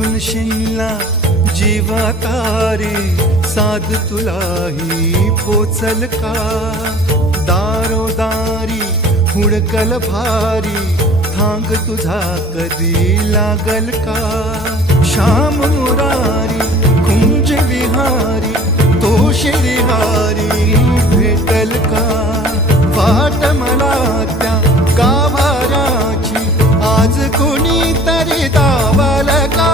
शोधून शिनला जीवा तारे साध तुलाही पोचल का दारोदारी हुडकल भारी थांग तुझा कधी लागल का श्याम मुरारी कुंज विहारी तो श्रीहारी भेटल का वाट मला त्या गाभाराची आज कोणी तरी दावल का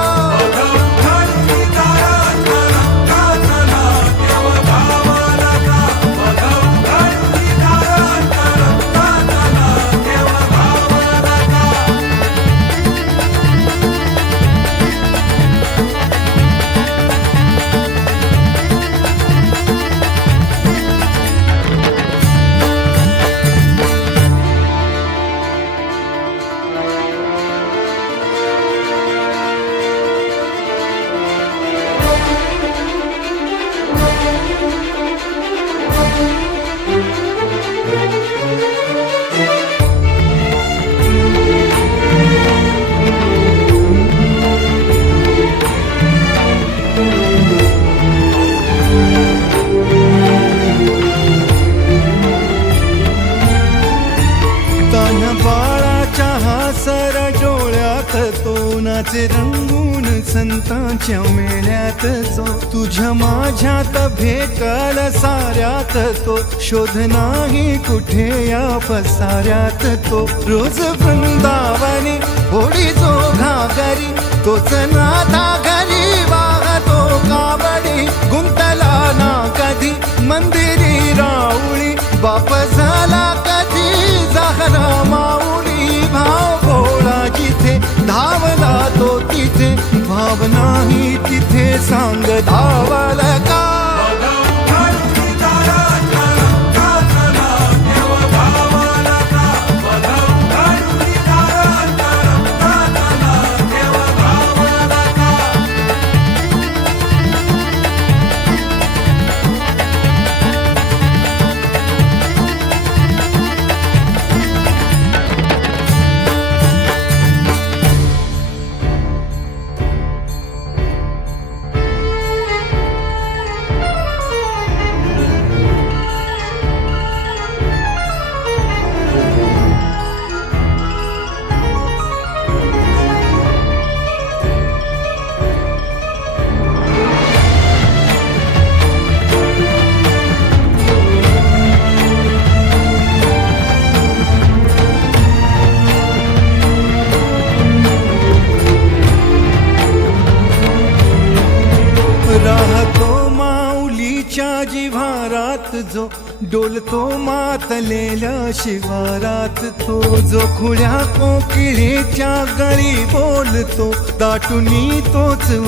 सर डोळ्यात तो नाचे रंगून संतांच्या मेळ्यात जो तुझ्या माझ्यात भेटल साऱ्यात तो शोध नाही कुठे या पसाऱ्यात तो रोज वृंदावनी होडी जो घागरी तोच नाथा घरी वाहतो कावडी गुंतला ना कधी मंदिरी राऊळी बाप झाला कधी जाहरा माऊली भाव भोळा जिथे धावला तो तिथे भाव नाही तिथे सांग धावल का राहतो माऊलीच्या जिव्हारात जो डोलतो मातलेल्या शिवारात तो जो खुळ्या कोकिळेच्या गळी बोलतो दाटुनी तोच